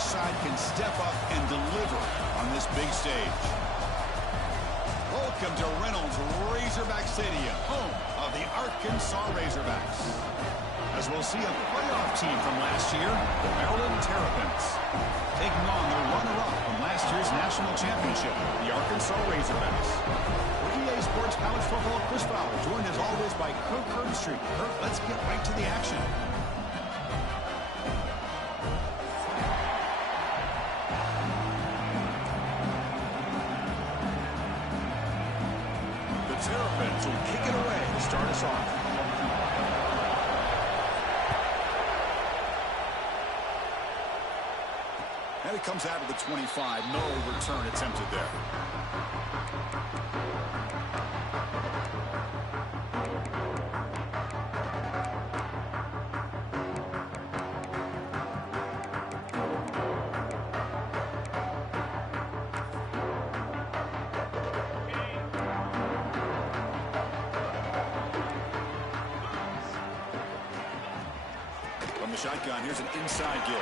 side can step up and deliver on this big stage. Welcome to Reynolds Razorback Stadium, home of the Arkansas Razorbacks. As we'll see a playoff team from last year, the Maryland Terrapins, taking on their runner-up from last year's national championship, the Arkansas Razorbacks. For EA Sports College Football, Chris Fowler, joined as always by Kirk Herbstreit. Kirk, let's get right to the action. The Terrapins will kick it away to start us off. And it comes out of the 25. No return attempted there. From the shotgun, here's an inside give.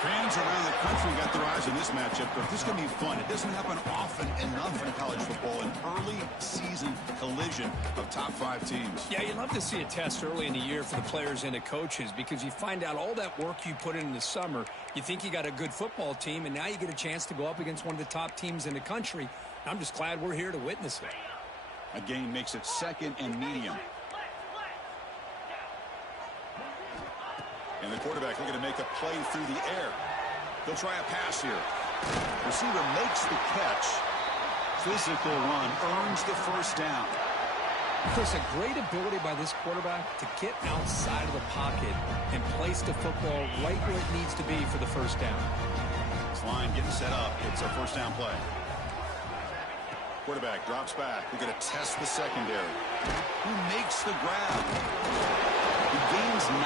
Fans around the country got their eyes on this matchup, but this is going to be fun. It doesn't happen often enough in college football, an early season collision of top 5 teams. Yeah, you'd love to see a test early in the year for the players and the coaches because you find out all that work you put in the summer. You think you got a good football team, and now you get a chance to go up against one of the top teams in the country. I'm just glad we're here to witness it. A gain makes it second and medium. And the quarterback looking to make a play through the air. He'll try a pass here. Receiver makes the catch. Physical run earns the first down. Chris, a great ability by this quarterback to get outside of the pocket and place the football right where it needs to be for the first down. This line getting set up. It's a first down play. Quarterback drops back. We're going to test the secondary. Who makes the grab? He gains 9,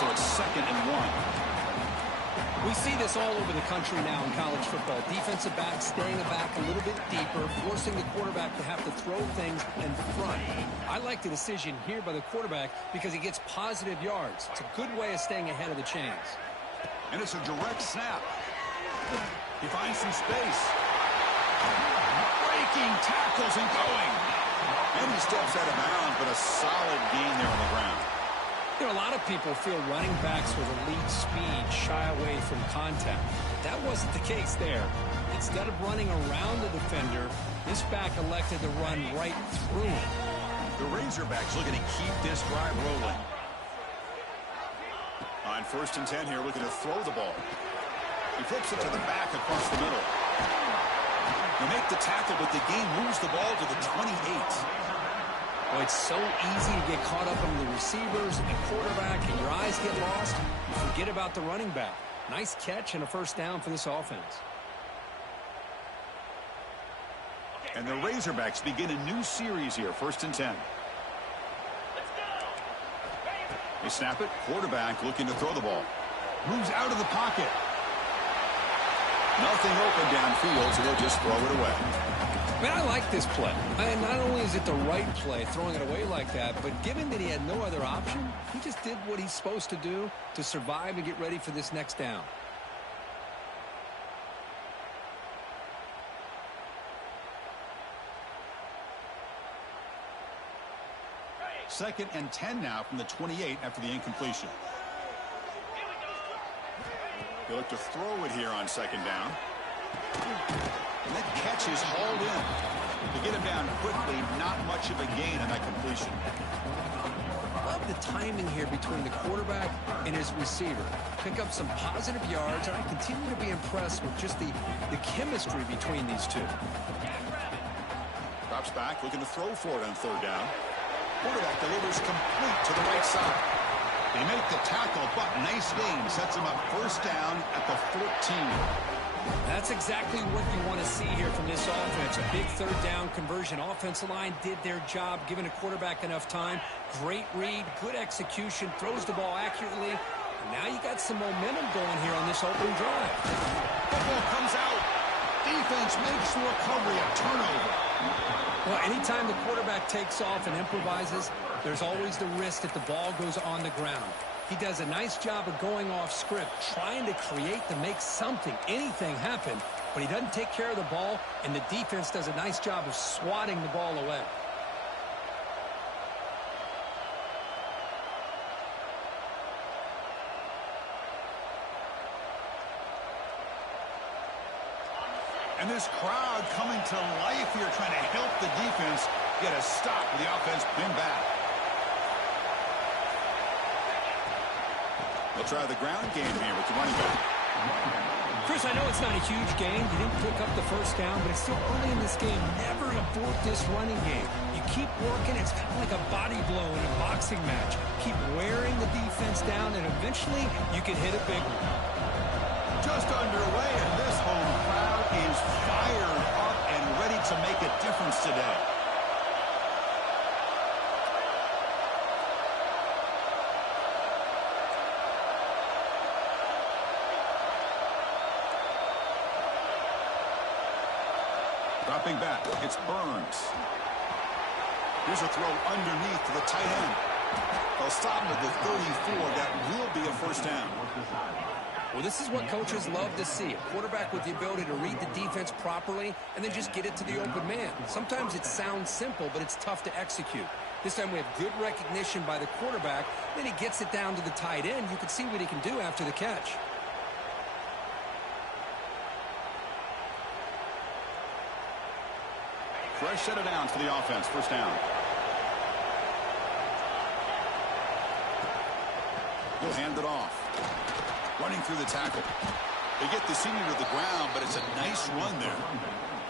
so it's 2nd and 1. We see this all over the country now in college football. Defensive backs staying back a little bit deeper, forcing the quarterback to have to throw things in front. I like the decision here by the quarterback because he gets positive yards. It's a good way of staying ahead of the chains. And it's a direct snap. He finds some space. Breaking tackles and going. And he steps out of bounds, but a solid gain there on the ground. You know, a lot of people feel running backs with elite speed shy away from contact. That wasn't the case there. Instead of running around the defender, this back elected to run right through him. The Razorbacks looking to keep this drive rolling. On 1st and 10 here, looking to throw the ball. He flips it to the back across the middle. They make the tackle, but the game moves the ball to the 28. Well, it's so easy to get caught up on the receivers and the quarterback, and your eyes get lost. You forget about the running back. Nice catch and a first down for this offense. And the Razorbacks begin a new series here, 1st and 10. They snap it. Quarterback looking to throw the ball. Moves out of the pocket. Nothing open downfield, so they'll just throw it away. Man, I like this play. And not only is it the right play, throwing it away like that, but given that he had no other option, he just did what he's supposed to do to survive and get ready for this next down. Second and 10 now from the 28 after the incompletion. They look to throw it here on 2nd down. And that catch is hauled in. To get him down quickly, not much of a gain on that completion. Love the timing here between the quarterback and his receiver. Pick up some positive yards, and I continue to be impressed with just the chemistry between these two. Drops back, looking to throw for it on 3rd down. Quarterback delivers complete to the right side. They make the tackle, but nice gain. Sets him up 1st down at the 14. That's exactly what you want to see here from this offense. A big 3rd down conversion. Offensive line did their job, giving the quarterback enough time. Great read, good execution, throws the ball accurately. And now you got some momentum going here on this opening drive. Football comes out. Defense makes the recovery, a turnover. Well, anytime the quarterback takes off and improvises, there's always the risk that the ball goes on the ground. He does a nice job of going off script, trying to create to make something, anything happen, but he doesn't take care of the ball, and the defense does a nice job of swatting the ball away. And this crowd coming to life here, trying to help the defense get a stop with the offense pinned back. They'll try the ground game here with the running back. Chris, I know it's not a huge game. You didn't pick up the first down, but it's still early in this game. Never abort this running game. You keep working. It's kind of like a body blow in a boxing match. Keep wearing the defense down, and eventually you can hit a big one. Just underway, and this home crowd is fired up and ready to make a difference today. Dropping back, it's Burns. Here's a throw underneath to the tight end. They'll stop him at the 34. That will be a first down. Well, this is what coaches love to see. A quarterback with the ability to read the defense properly and then just get it to the open man. Sometimes it sounds simple, but it's tough to execute. This time we have good recognition by the quarterback. Then he gets it down to the tight end. You can see what he can do after the catch. Fresh set of downs for the offense. First down. He'll hand it off. Running through the tackle. They get the senior to the ground, but it's a nice run there.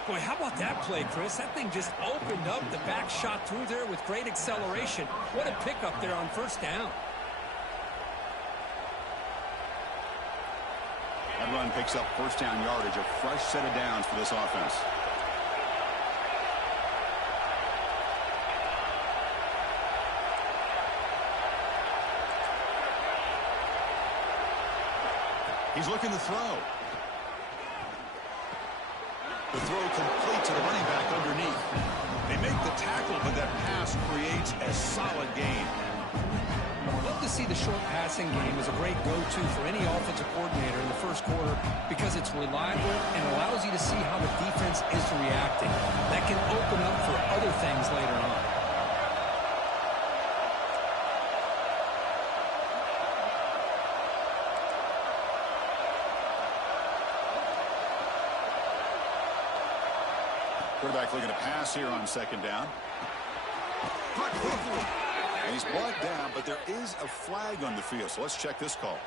Boy, how about that play, Chris? That thing just opened up. The back shot through there with great acceleration. What a pickup there on first down. That run picks up first down yardage. A fresh set of downs for this offense. He's looking to throw. The throw complete to the running back underneath. They make the tackle, but that pass creates a solid gain. Love to see the short passing game as a great go-to for any offensive coordinator in the first quarter because it's reliable and allows you to see how the defense is reacting. That can open up for other things later on. Quarterback looking to pass here on second down. And he's brought down, but there is a flag on the field, so let's check this call.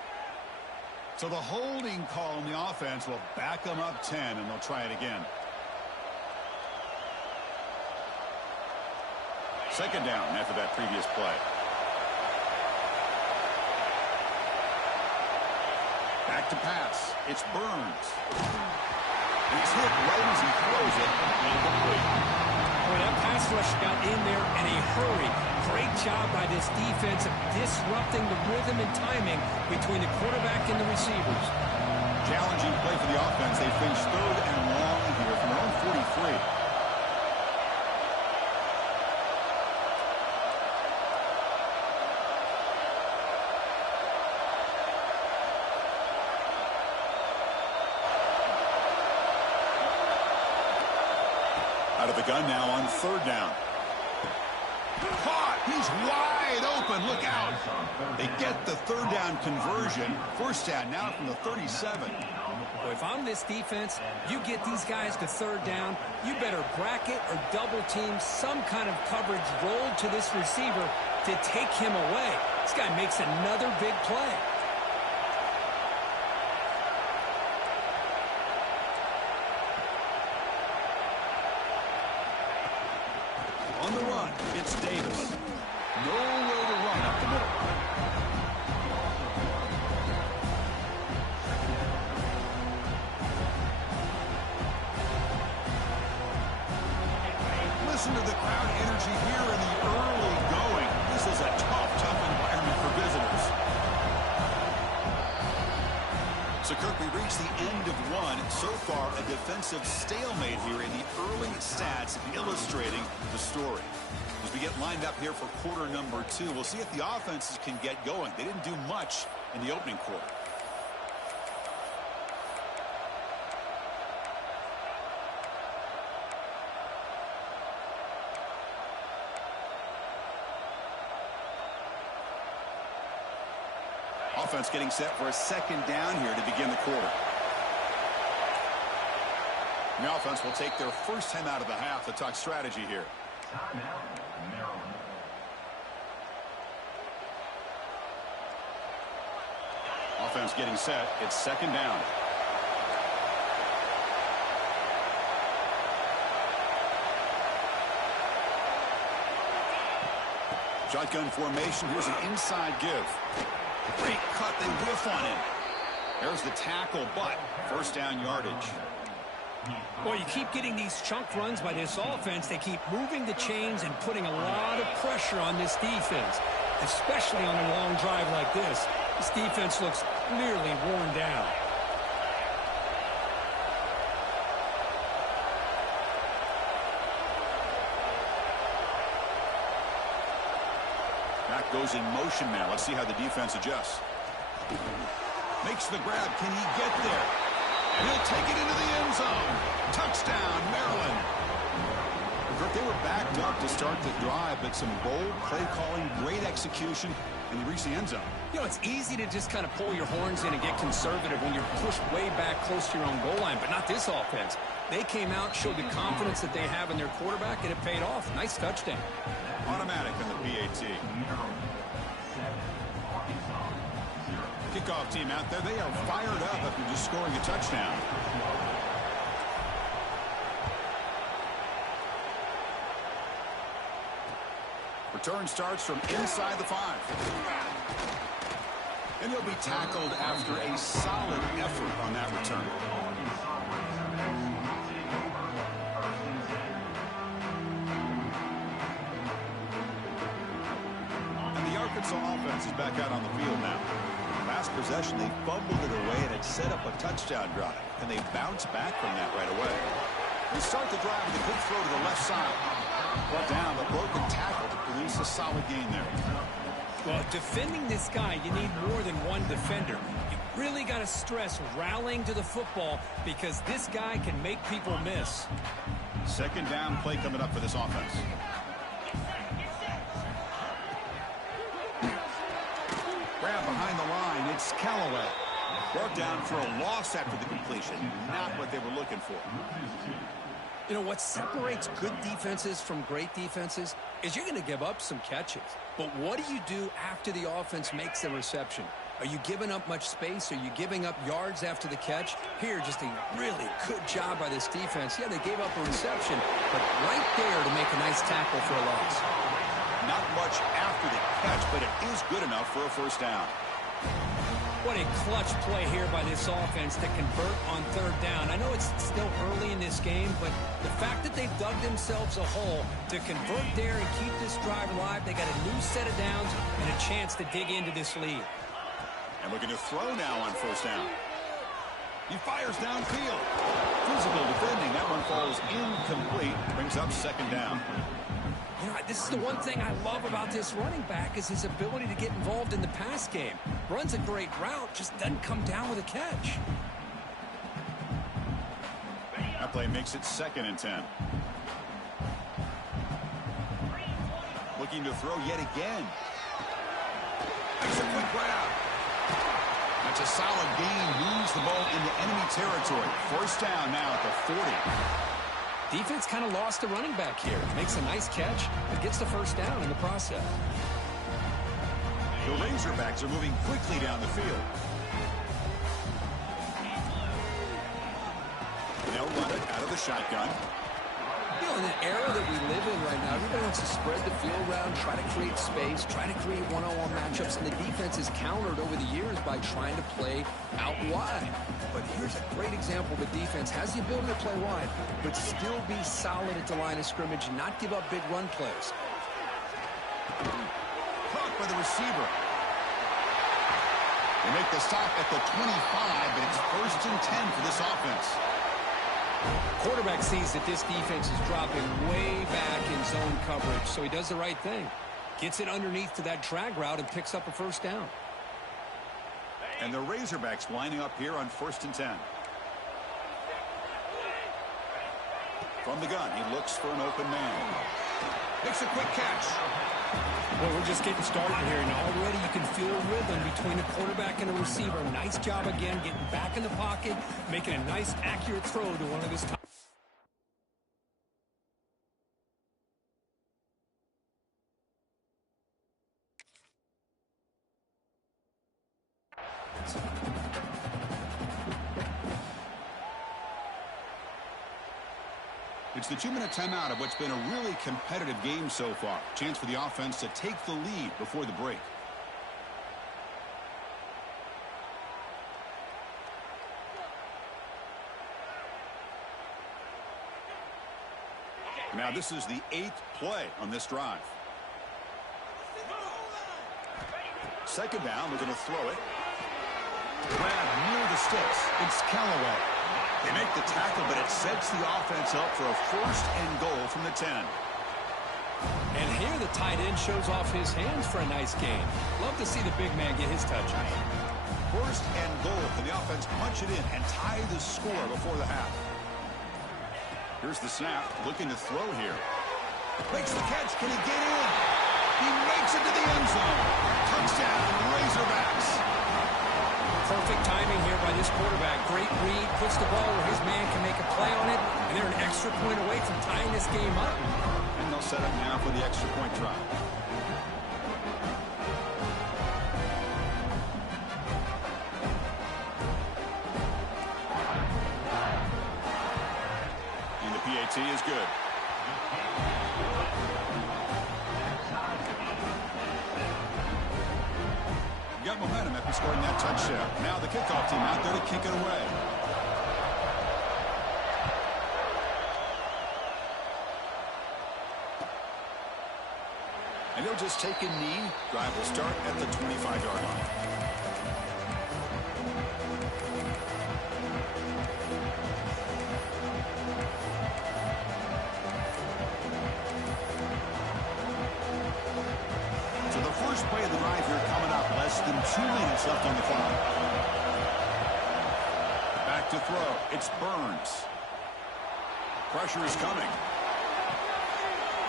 So the holding call on the offense will back them up 10, and they'll try it again. Second down after that previous play. Back to pass. It's Burns. He's hit right as he throws it. Boy, that pass rush got in there in a hurry. Great job by this defense of disrupting the rhythm and timing between the quarterback and the receivers. Challenging play for the offense. They finish third and long here from their own 43. Out of the gun now on third down. Caught. He's wide open. Look out. They get the third down conversion. First down now from the 37. Boy, if I'm this defense, you get these guys to third down, you better bracket or double team some kind of coverage rolled to this receiver to take him away. This guy makes another big play. On the run, it's Davis. Nowhere to run up the middle. Listen to the crowd energy here in the early going. This is a tough environment for visitors. So, Kirk, we reached the end of one. So far, a defensive stalemate here in the early stats illustrating the story. As we get lined up here for quarter number 2, we'll see if the offenses can get going. They didn't do much in the opening quarter. Offense getting set for a second down here to begin the quarter. The offense will take their first time out of the half to talk strategy here. Offense getting set. It's second down. Shotgun formation. Here's an inside give. Great cut. They whiff on him. There's the tackle, but first down yardage. Well, you keep getting these chunk runs by this offense. They keep moving the chains and putting a lot of pressure on this defense, especially on a long drive like this. This defense looks clearly worn down. Back goes in motion now. Let's see how the defense adjusts. Makes the grab. Can he get there? And he'll take it into the end zone. Touchdown, Maryland. They were backed up to start the drive, but some bold play calling, great execution, and they reached the end zone. You know, it's easy to just kind of pull your horns in and get conservative when you're pushed way back close to your own goal line, but not this offense. They came out, showed the confidence that they have in their quarterback, and it paid off. Nice touchdown. Automatic in the PAT. Kickoff team out there. They are fired up after just scoring a touchdown. Return starts from inside the 5. And he'll be tackled after a solid effort on that return. And the Arkansas offense is back out on the field now. Last possession, they fumbled it away and had set up a touchdown drive. And they bounce back from that right away. They start the drive with a good throw to the left side. Brought down, a broken tackle to produce a solid gain there. Well, defending this guy, you need more than one defender. You really got to stress rallying to the football because this guy can make people miss. Second down play coming up for this offense. Grab behind the line. It's Callaway. Brought down for a loss after the completion. Not what they were looking for. You know, what separates good defenses from great defenses is you're going to give up some catches. But what do you do after the offense makes the reception? Are you giving up much space? Are you giving up yards after the catch? Here, just a really good job by this defense. Yeah, they gave up a reception, but right there to make a nice tackle for a loss. Not much after the catch, but it is good enough for a first down. What a clutch play here by this offense to convert on third down. I know it's still early in this game, but the fact that they've dug themselves a hole to convert there and keep this drive alive, they got a new set of downs and a chance to dig into this lead. And looking to throw now on first down. He fires downfield. Physical defending. That one falls incomplete. Brings up second down. You know, this is the one thing I love about this running back is his ability to get involved in the pass game. Runs a great route, just doesn't come down with a catch. That play makes it 2nd and 10. Looking to throw yet again. Makes a quick grab. That's a solid gain. Moves the ball into enemy territory. First down now at the 40. Defense kind of lost the running back here. Makes a nice catch and gets the first down in the process. The Razorbacks are moving quickly down the field. They'll run it out of the shotgun. You know, in the era that we live in right now, everybody wants to spread the field around, try to create space, try to create one-on-one matchups, and the defense is countered over the years by trying to play out wide. But here's a great example. The defense has the ability to play wide, but still be solid at the line of scrimmage and not give up big run plays. Caught by the receiver. They make the stop at the 25, but it's 1st and 10 for this offense. Quarterback sees that this defense is dropping way back in zone coverage, so he does the right thing. Gets it underneath to that drag route and picks up a 1st down. And the Razorbacks lining up here on 1st and 10. From the gun, he looks for an open man. Makes a quick catch. Well, we're just getting started here, and already you can feel a rhythm between a quarterback and a receiver. Nice job again, getting back in the pocket, making a nice, accurate throw to one of his top. It's the 2-minute timeout of what's been a really competitive game so far. Chance for the offense to take the lead before the break. Now this is the 8th play on this drive. 2nd down, they're going to throw it. Grab near the sticks. It's Callaway. They make the tackle, but it sets the offense up for a 1st and goal from the 10. And here the tight end shows off his hands for a nice gain. Love to see the big man get his touches. 1st and goal. Can the offense punch it in and tie the score before the half? Here's the snap, looking to throw here. Makes the catch. Can he get in? He makes it to the end zone. Touchdown, Razorbacks. Perfect timing here by this quarterback. Great read, puts the ball where his man can make a play on it, and they're an extra point away from tying this game up. And they'll set up now for the extra point try. And the PAT is good. Got momentum after scoring that touchdown. Now the kickoff team out there to kick it away. And they'll just take a knee. Drive will start at the 25-yard line. So the first play of the drive here coming up. Less than 2 minutes left on the clock. Back to throw. It's Burns. Pressure is coming.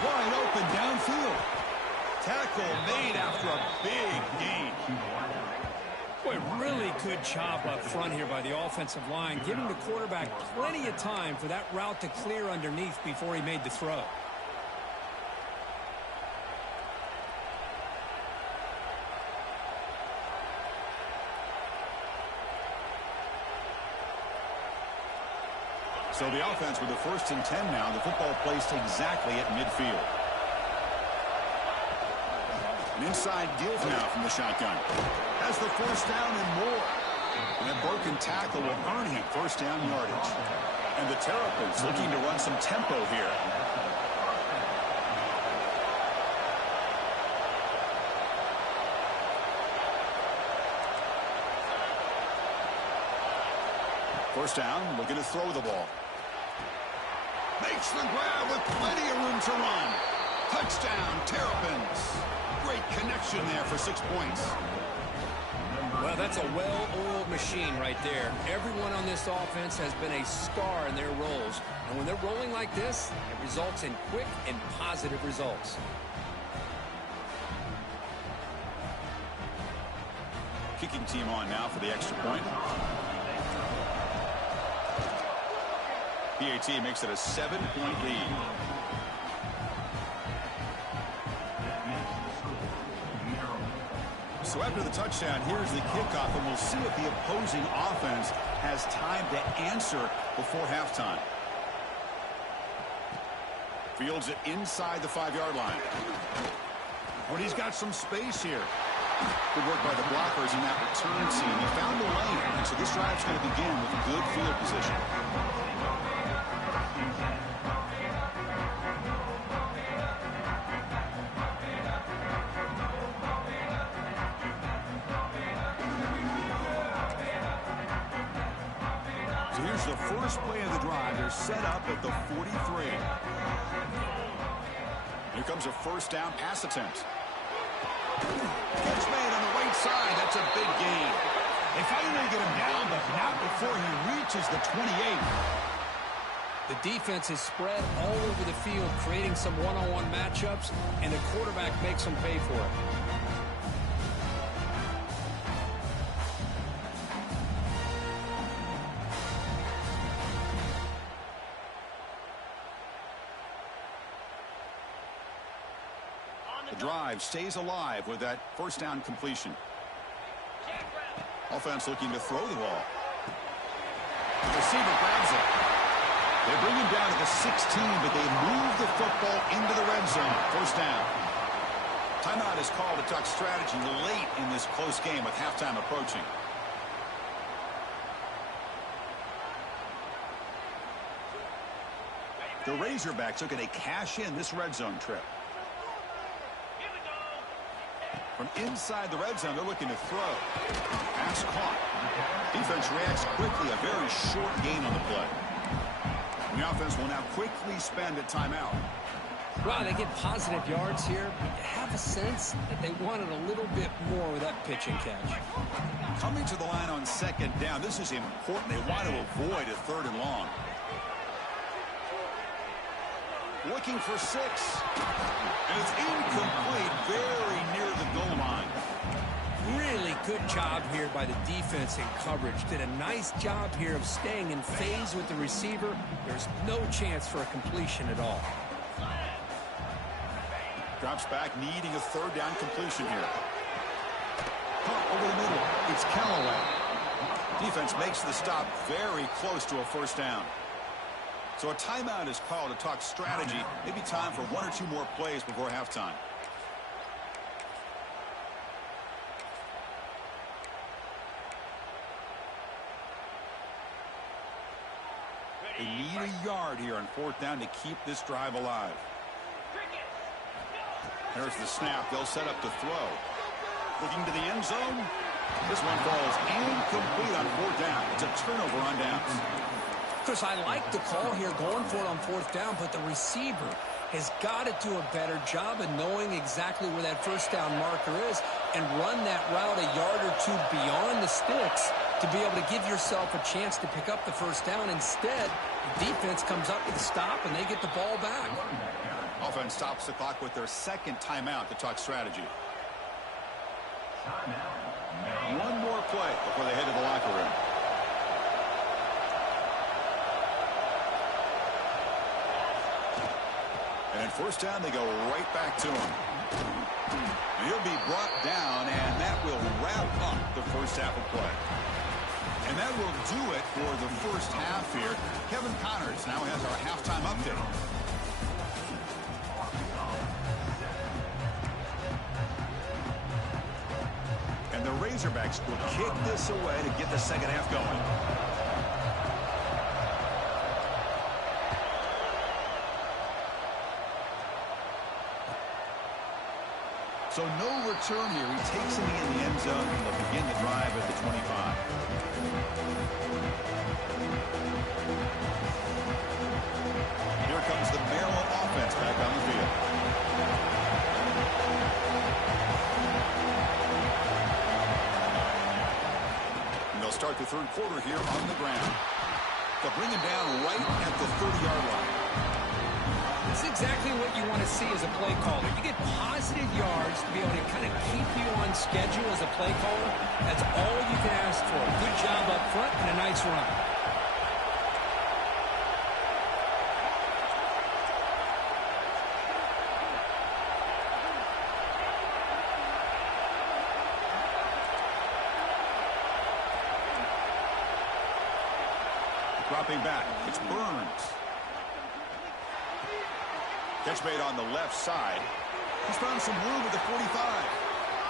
Wide open downfield. Tackle made after a big gain. Boy, really good job up front here by the offensive line, giving the quarterback plenty of time for that route to clear underneath before he made the throw. So the offense with the 1st and 10 now. The football placed exactly at midfield. An inside give now from the shotgun. Has the 1st down and more. And that broken tackle will earn him 1st down yardage. And the Terrapins looking to run some tempo here. First down, looking to throw the ball. Makes the grab with plenty of room to run. Touchdown, Terrapins. Great connection there for 6 points. Well, that's a well-oiled machine right there. Everyone on this offense has been a star in their roles. And when they're rolling like this, it results in quick and positive results. Kicking team on now for the extra point. PAT makes it a 7-point lead. So after the touchdown, here's the kickoff, and we'll see if the opposing offense has time to answer before halftime. Fields it inside the 5-yard line. But he's got some space here. Good work by the blockers in that return team. They found the lane, and so this drive's going to begin with good field position. So here's the first play of the drive. They're set up at the 43. Here comes a first down pass attempt. Catch made on the right side. That's a big gain. They finally get him down, but not before he reaches the 28. The defense is spread all over the field, creating some one-on-one matchups, and the quarterback makes them pay for it. The drive stays alive with that first down completion. Offense looking to throw the ball. The receiver grabs it. They bring him down to the 16, but they move the football into the red zone. First down. Timeout is called to talk strategy late in this close game with halftime approaching. The Razorbacks looking to cash in this red zone trip. From inside the red zone, they're looking to throw. Pass caught. Defense reacts quickly. A very short gain on the play. And the offense will now quickly spend a timeout. Well, they get positive yards here, but you have a sense that they wanted a little bit more with that pitch and catch. Coming to the line on second down, this is important. They want to avoid a third and long. Looking for 6. And it's incomplete, very near the goal line. Really good job here by the defense in coverage. Did a nice job here of staying in phase with the receiver. There's no chance for a completion at all. Drops back, needing a third down completion here. Caught over the middle. It's Callaway. Defense makes the stop very close to a first down. So a timeout is called to talk strategy. Maybe time for 1 or 2 more plays before halftime. They need a yard here on fourth down to keep this drive alive. There's the snap. They'll set up to throw. Looking to the end zone. This one falls incomplete on fourth down. It's a turnover on downs. Chris, I like the call here going for it on fourth down, but the receiver has got to do a better job of knowing exactly where that first down marker is and run that route a yard or 2 beyond the sticks to be able to give yourself a chance to pick up the first down. Instead, the defense comes up with a stop, and they get the ball back. Offense stops the clock with their second timeout to talk strategy. One more play before they head to the locker room. And at first down, they go right back to him. He'll be brought down, and that will wrap up the first half of play. And that will do it for the first half here. Kevin Connors now has our halftime update. And the Razorbacks will kick this away to get the second half going. So no return here. He takes it in the end zone, and they'll begin the drive at the 25. Here comes the Maryland offense back on the field. And they'll start the third quarter here on the ground. They'll bring him down right at the 30-yard line. That's exactly what you want to see as a play caller. You get positive yards to be able to kind of keep you on schedule as a play caller. That's all you can ask for. Good job up front and a nice run. Dropping back, it's Burns. Catch made on the left side. He's found some room at the 45.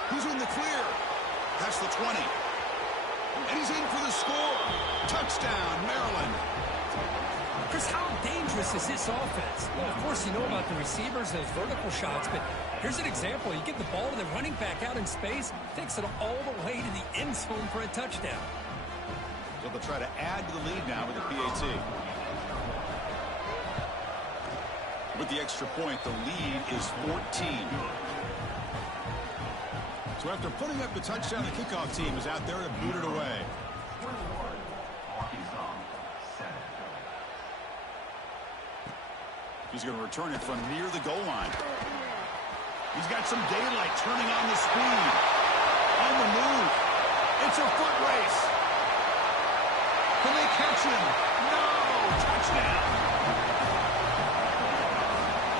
Who's in the clear? That's the 20. And he's in for the score. Touchdown, Maryland. Chris, how dangerous is this offense? Well, of course, you know about the receivers, those vertical shots, but here's an example. You get the ball to the running back out in space, takes it all the way to the end zone for a touchdown. So they'll try to add to the lead now with the PAT. With the extra point, the lead is 14. So after putting up the touchdown, the kickoff team is out there to boot it away. He's going to return it from near the goal line. He's got some daylight, turning on the speed. On the move. It's a foot race. Can they catch him? No! Touchdown!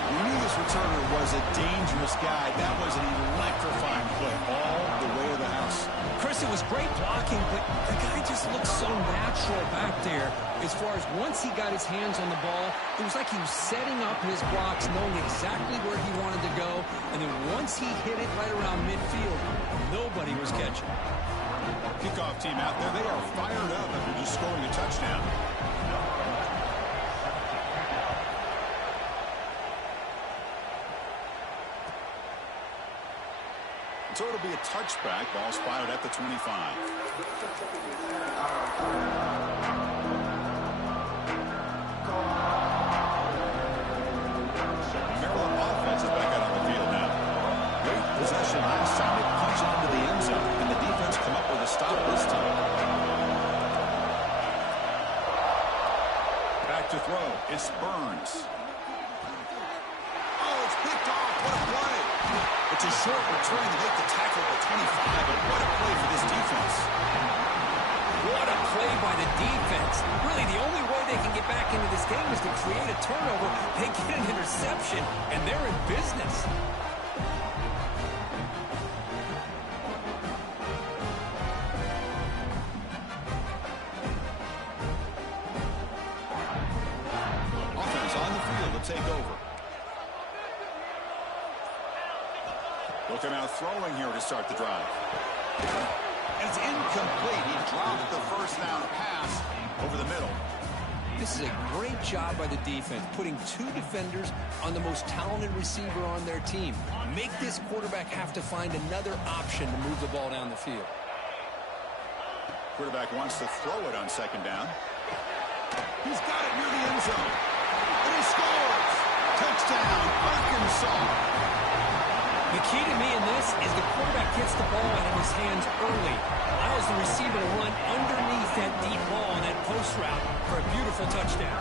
We knew this returner was a dangerous guy. That was an electrifying play all the way to the house. Chris, it was great blocking, but the guy just looked so natural back there. As far as once he got his hands on the ball, it was like he was setting up his blocks, knowing exactly where he wanted to go. And then once he hit it right around midfield, nobody was catching. Kickoff team out there, they are fired up after just scoring a touchdown. So it'll be a touchback. Ball spotted at the 25. Maryland offense is back out on the field now. Great possession last time. They punch it into the end zone, and the defense come up with a stop this time. Back to throw. It's Burns. Oh, it's picked off. What a play. It's a short return to make the tackle at the 25, and what a play for this defense. What a play by the defense. Really, the only way they can get back into this game is to create a turnover. They get an interception, and they're in business. Offense on the field to take over. Looking out throwing here to start the drive. And it's incomplete. He dropped the first down pass over the middle. This is a great job by the defense, putting two defenders on the most talented receiver on their team. Make this quarterback have to find another option to move the ball down the field. Quarterback wants to throw it on second down. He's got it near the end zone. And he scores! Touchdown, Arkansas! The key to me in this is the quarterback gets the ball out of his hands early, allows the receiver to run underneath that deep ball on that post route for a beautiful touchdown.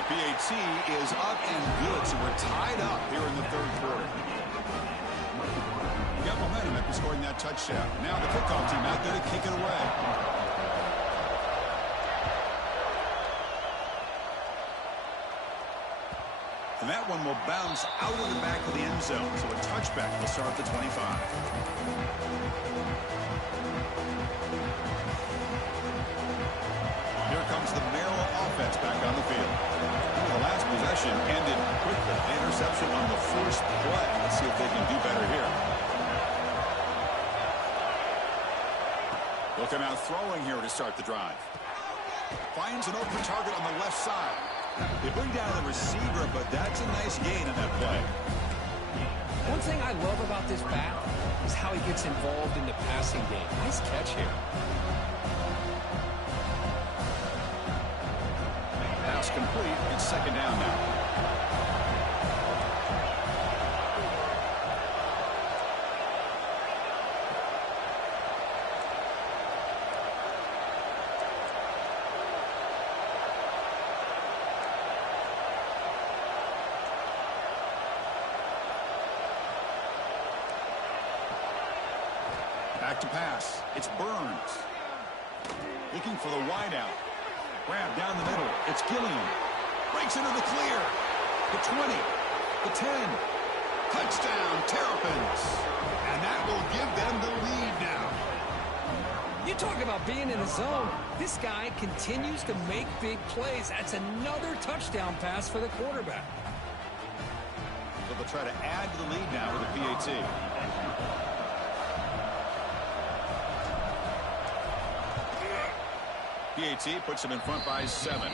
The PAT is up and good, so we're tied up here in the third quarter. We got momentum after scoring that touchdown. Now the kickoff team out there to kick it away. And that one will bounce out of the back of the end zone. So a touchback will start at the 25. Here comes the Maryland offense back on the field. The last possession ended quickly. The interception on the first play. Let's see if they can do better here. Looking out throwing here to start the drive. Finds an open target on the left side. They bring down the receiver, but that's a nice gain on that play. One thing I love about this back is how he gets involved in the passing game. Nice catch here. Pass complete. It's second down now. Back to pass. It's Burns. Looking for the wideout. Grab down the middle. It's Gilliam. Breaks into the clear. The 20. The 10. Touchdown, Terrapins. And that will give them the lead now. You talk about being in a zone. This guy continues to make big plays. That's another touchdown pass for the quarterback. So they'll try to add to the lead now with the PAT. PAT puts him in front by 7.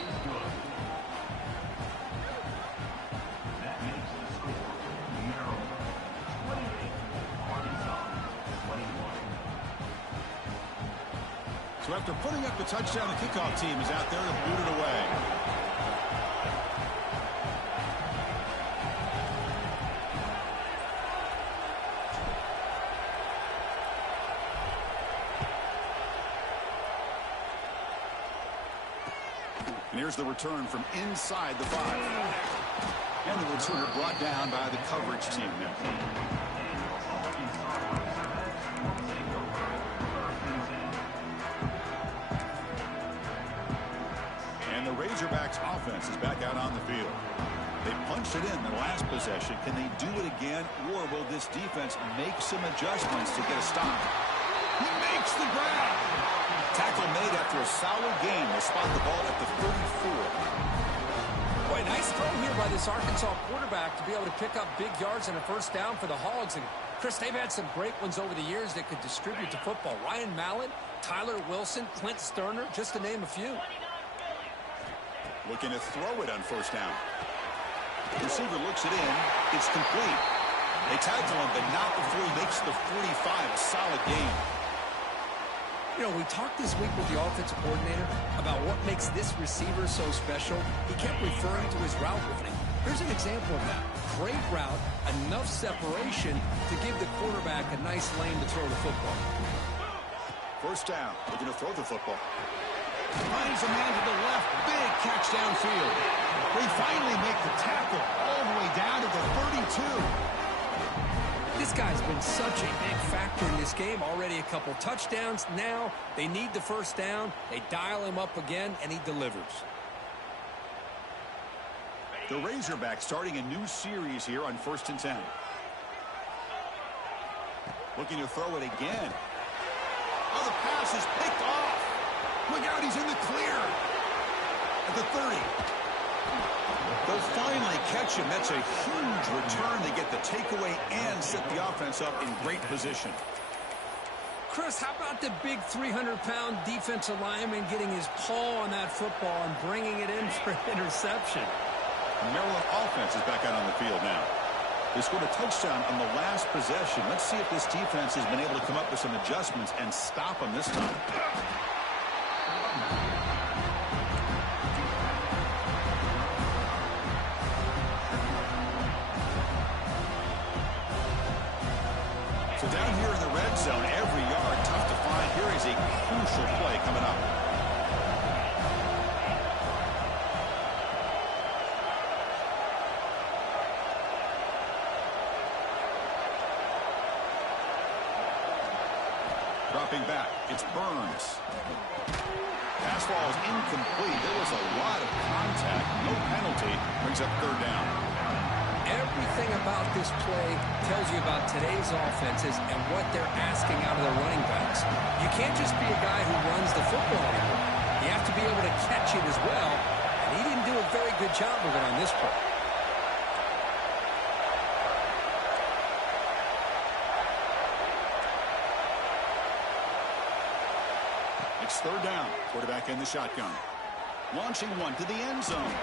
So after putting up the touchdown, the kickoff team is out there to boot it away. And here's the return from inside the 5. And the returner brought down by the coverage team there. And the Razorbacks offense is back out on the field. They punched it in the last possession. Can they do it again, or will this defense make some adjustments to get a stop? He makes the grab. Tackle made after a solid gain. They spot the ball at the 34. Boy, nice throw here by this Arkansas quarterback to be able to pick up big yards and a first down for the Hogs. And, Chris, they've had some great ones over the years that could distribute the football. Ryan Mallett, Tyler Wilson, Clint Sterner, just to name a few. Looking to throw it on first down. The receiver looks it in. It's complete. They tackle him, but not before he makes the 45. A solid gain. You know, we talked this week with the offensive coordinator about what makes this receiver so special. He kept referring to his route running. Here's an example of that. Great route, enough separation to give the quarterback a nice lane to throw the football. First down. Looking to throw the football. Finds a man to the left. Big catch downfield. They finally make the tackle all the way down to the 32. This guy's been such a big factor in this game. Already a couple touchdowns. Now they need the first down. They dial him up again, and he delivers. The Razorbacks starting a new series here on 1st and 10. Looking to throw it again. Oh, the pass is picked off. Look out, he's in the clear. At the 30. They'll finally catch him. That's a huge return. They get the takeaway and set the offense up in great position. Chris, how about the big 300-pound defensive lineman getting his paw on that football and bringing it in for an interception? Maryland offense is back out on the field now. They scored a touchdown on the last possession. Let's see if this defense has been able to come up with some adjustments and stop them this time. So down here in the red zone, every yard tough to find. Here is a crucial play coming up. Dropping back, it's Burns. Pass ball is incomplete. There was a lot of contact, no penalty. Brings up third down. Everything about this play tells you about today's offenses and what they're asking out of their running backs. You can't just be a guy who runs the football anymore. You have to be able to catch it as well, and he didn't do a very good job of it on this play. It's third down. Quarterback in the shotgun. Launching one to the end zone.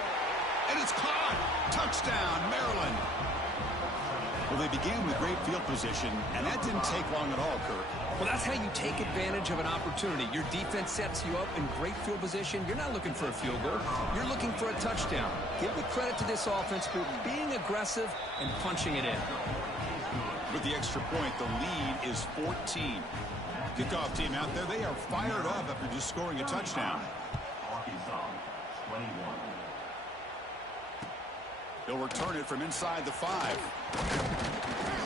And it's caught. Touchdown, Maryland. Well, they began with great field position, and that didn't take long at all, Kirk. Well, that's how you take advantage of an opportunity. Your defense sets you up in great field position. You're not looking for a field goal. You're looking for a touchdown. Give the credit to this offense for being aggressive and punching it in. With the extra point, the lead is 14. Kickoff team out there, they are fired up after just scoring a touchdown. They'll return it from inside the 5.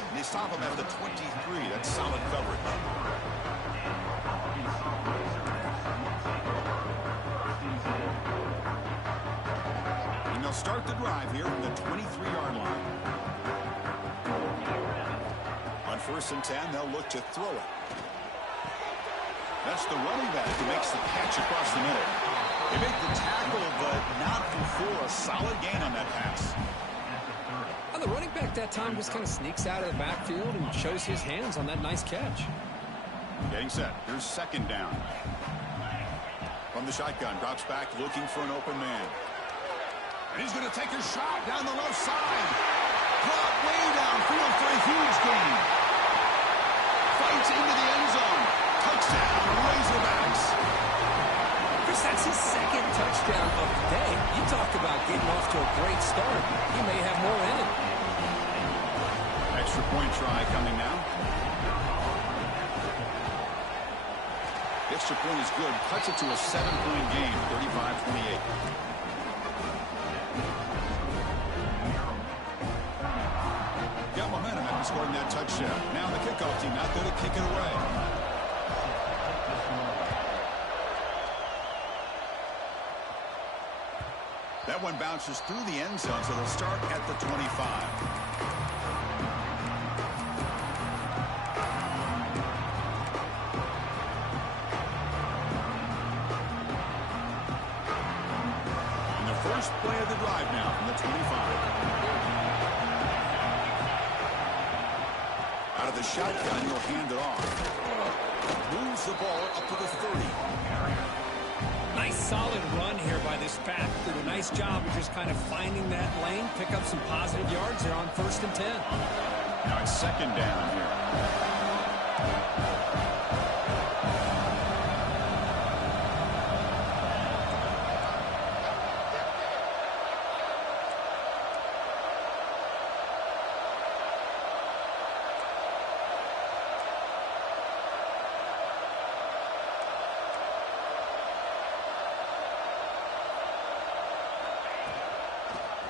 And they stop him at the 23. That's solid coverage. And they'll start the drive here from the 23-yard line. On 1st and 10, they'll look to throw it. That's the running back who makes the catch across the middle. They make the tackle, but not before a solid gain on that pass. Well, the running back that time just kind of sneaks out of the backfield and shows his hands on that nice catch. Getting set. Here's second down. From the shotgun, drops back, looking for an open man. And he's going to take a shot down the left side. Caught way downfield for a huge gain. Fights into the end zone. Touchdown, Razorbacks. That's his second touchdown of the day. You talk about getting off to a great start. He may have more in it. Extra point try coming now. Extra point is good. Cuts it to a 7-point game, 35-28. Got momentum after scoring that touchdown. Now the kickoff team out there to kick it away. That one bounces through the end zone, so they'll start at the 25. First play of the drive now from the 25. Out of the shotgun, he'll hand it off. Moves the ball up to the 30. Nice solid run here by this pack. Did a nice job of just kind of finding that lane, pick up some positive yards there on 1st and 10. Now it's 2nd down here.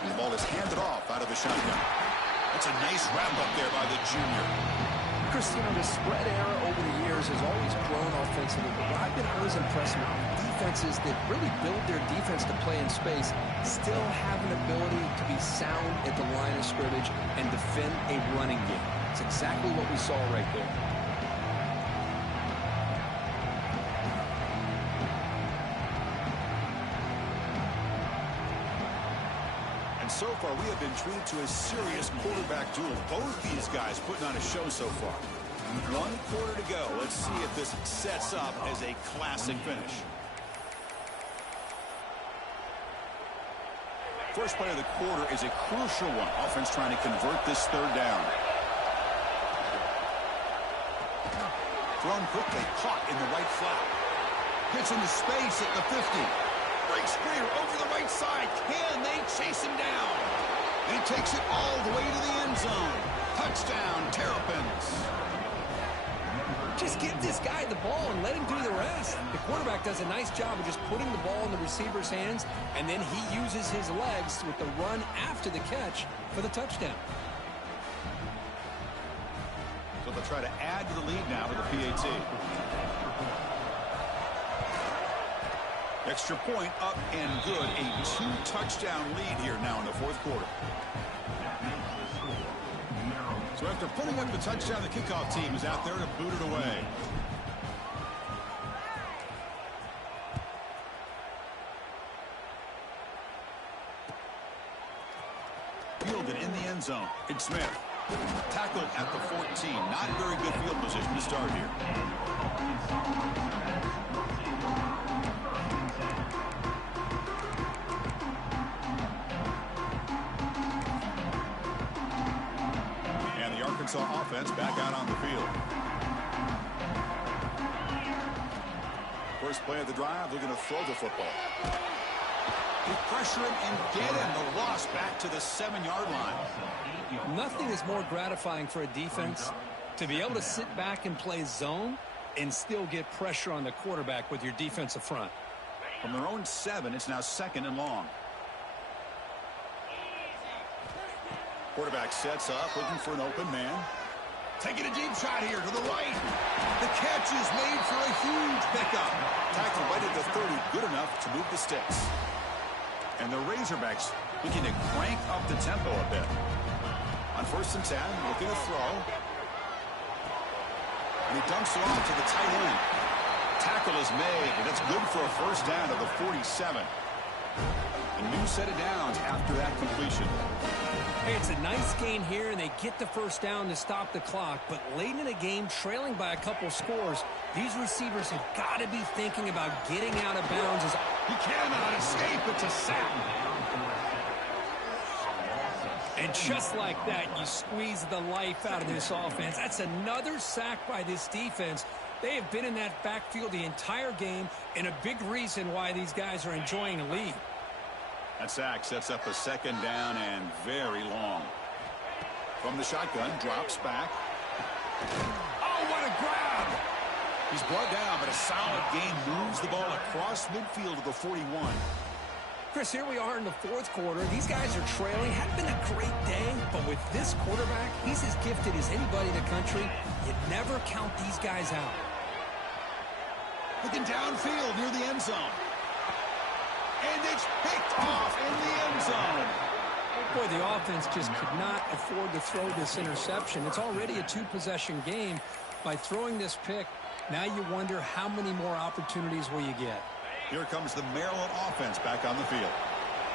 And the ball is handed off out of the shotgun. That's a nice wrap-up there by the junior. Chris, the spread era over the years has always grown offensively, but what I've been always impressed with defenses that really build their defense to play in space still have an ability to be sound at the line of scrimmage and defend a running game. It's exactly what we saw right there. So far, we have been treated to a serious quarterback duel. Both these guys putting on a show so far. 1 quarter to go. Let's see if this sets up as a classic finish. First play of the quarter is a crucial one. Offense trying to convert this 3rd down. Thrown quickly, caught in the right flat. Gets into space at the 50. Breaks clear over the right side. Can they chase him down? And he takes it all the way to the end zone. Touchdown, Terrapins. Just give this guy the ball and let him do the rest. The quarterback does a nice job of just putting the ball in the receiver's hands, and then he uses his legs with the run after the catch for the touchdown. So they'll try to add to the lead now with the PAT. Extra point up and good. A 2-touchdown lead here now in the 4th quarter. So after putting up the touchdown, the kickoff team is out there to boot it away. Fielded in the end zone. It's Smith. Tackled at the 14. Not very good field position to start here. Arkansas offense back out on the field. First play of the drive, they're going to throw the football. They pressure him and get him. The loss back to the 7-yard line. Nothing is more gratifying for a defense to be able to sit back and play zone and still get pressure on the quarterback with your defensive front. From their own 7, it's now 2nd and long. Quarterback sets up, looking for an open man. Taking a deep shot here to the right. The catch is made for a huge pickup. Tackle right at the 30, good enough to move the sticks. And the Razorbacks looking to crank up the tempo a bit. On 1st and 10, looking to throw. And he dumps it off to the tight end. Tackle is made, and that's good for a 1st down to the 47. A new set of downs after that completion. Hey, it's a nice gain here, and they get the 1st down to stop the clock. But late in the game, trailing by a couple scores, these receivers have got to be thinking about getting out of bounds. He cannot escape. It's a sack. And just like that, you squeeze the life out of this offense. That's another sack by this defense. They have been in that backfield the entire game, and a big reason why these guys are enjoying a lead. That sack sets up a second down and very long. From the shotgun, drops back. Oh, what a grab! He's brought down, but a solid gain moves the ball across midfield to the 41. Chris, here we are in the fourth quarter. These guys are trailing. Hadn't been a great day, but with this quarterback, he's as gifted as anybody in the country. You never count these guys out. Looking downfield near the end zone. And it's picked off in the end zone. Boy, the offense just could not afford to throw this interception. It's already a two-possession game. By throwing this pick, now you wonder how many more opportunities will you get. Here comes the Maryland offense back on the field.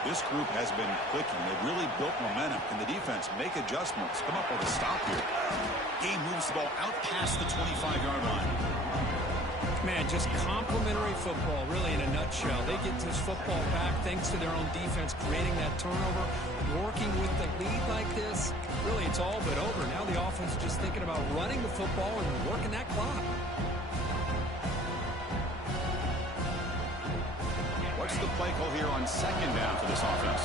This group has been clicking. They've really built momentum. Can the defense make adjustments? Come up with a stop here. Game moves the ball out past the 25-yard line. Man, just complimentary football, really, in a nutshell. They get this football back thanks to their own defense, creating that turnover, working with the lead like this. Really, it's all but over. Now the offense is just thinking about running the football and working that clock. What's the play call here on second down for this offense?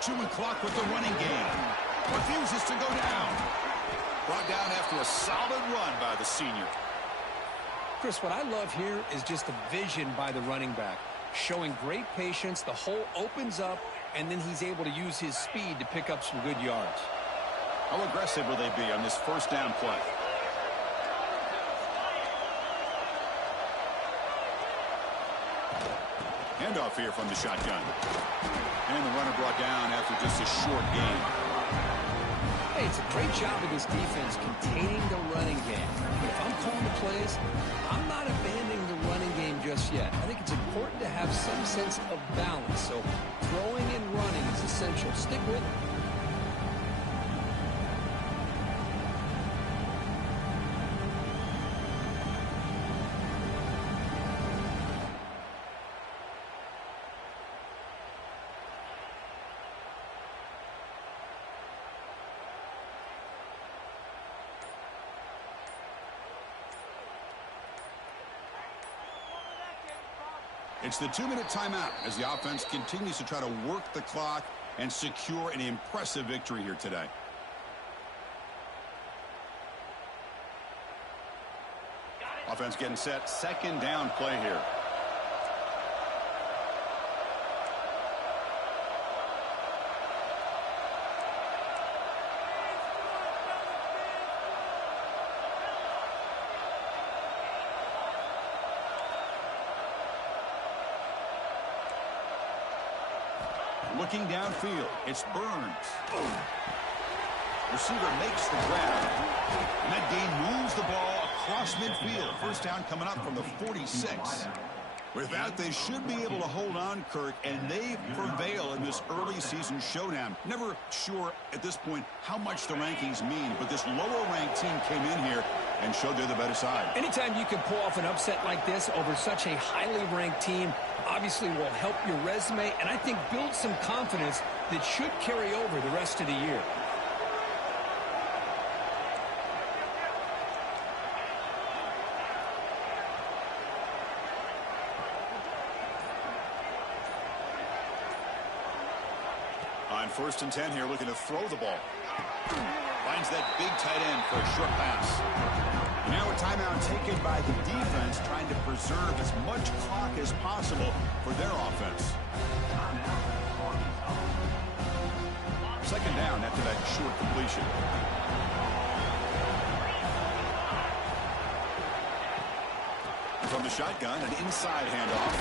Chewing clock with the running game. Refuses to go down. Brought down after a solid run by the senior. Chris, what I love here is just the vision by the running back. Showing great patience, the hole opens up, and then he's able to use his speed to pick up some good yards. How aggressive will they be on this first down play? Handoff here from the shotgun. And the runner brought down after just a short gain. Hey, it's a great job of this defense containing the running game. But if I'm calling the plays, I'm not abandoning the running game just yet. I think it's important to have some sense of balance. So throwing and running is essential. Stick with it. It's the 2-minute timeout as the offense continues to try to work the clock and secure an impressive victory here today. Offense getting set. Second down play here. Looking downfield, it's Burns. Receiver makes the grab. And that game moves the ball across midfield. First down coming up from the 46. With that, they should be able to hold on, Kirk, and they prevail in this early season showdown. Never sure at this point how much the rankings mean, but this lower-ranked team came in here and showed they're the better side. Anytime you can pull off an upset like this over such a highly ranked team, obviously will help your resume, and I think build some confidence that should carry over the rest of the year. On 1st and 10 here, looking to throw the ball. Finds that big tight end for a short pass. Now a timeout taken by the defense, trying to preserve as much clock as possible for their offense. Second down after that short completion. From the shotgun, an inside handoff.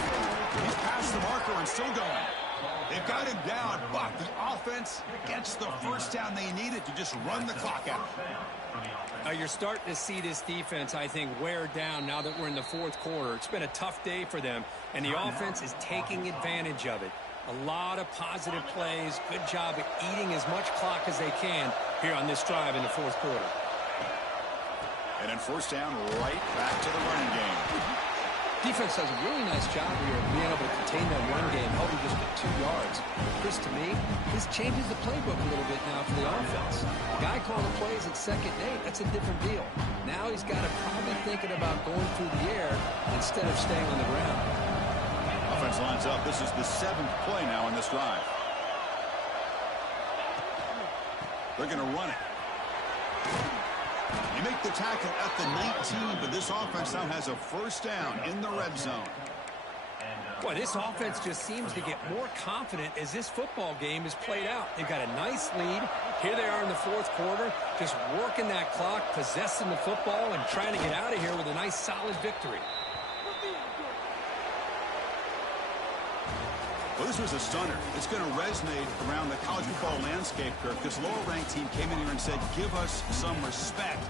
He's past the marker and still going. They've got him down, but the offense gets the first down they needed to just run the clock out. You're starting to see this defense, I think, wear down now that we're in the fourth quarter. It's been a tough day for them, and the offense is taking advantage of it. A lot of positive plays. Good job at eating as much clock as they can here on this drive in the fourth quarter. And then first down, right back to the running game. Defense does a really nice job here of being able to contain that run game, helping just get 2 yards. Chris, to me, this changes the playbook a little bit now for the offense. The guy calling the plays at 2nd and 8, that's a different deal. Now he's got to probably thinking about going through the air instead of staying on the ground. Offense lines up. This is the 7th play now in this drive. They're going to run it. They make the tackle at the 19, but this offense now has a first down in the red zone. Boy, this offense just seems to get more confident as this football game is played out. They've got a nice lead. Here they are in the 4th quarter, just working that clock, possessing the football, and trying to get out of here with a nice, solid victory. Well, this was a stunner. It's going to resonate around the college football landscape, Kirk. This lower-ranked team came in here and said, give us some respect.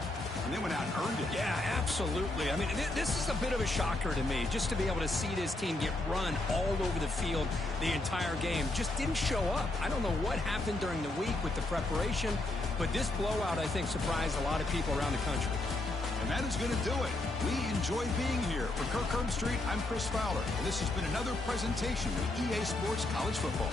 And they went out and earned it. Yeah, absolutely. I mean, this is a bit of a shocker to me, just to be able to see this team get run all over the field the entire game. Just didn't show up. I don't know what happened during the week with the preparation, but this blowout, I think, surprised a lot of people around the country. And that is going to do it. We enjoyed being here. For Kirk Herbstreit, I'm Chris Fowler. And this has been another presentation of EA Sports College Football.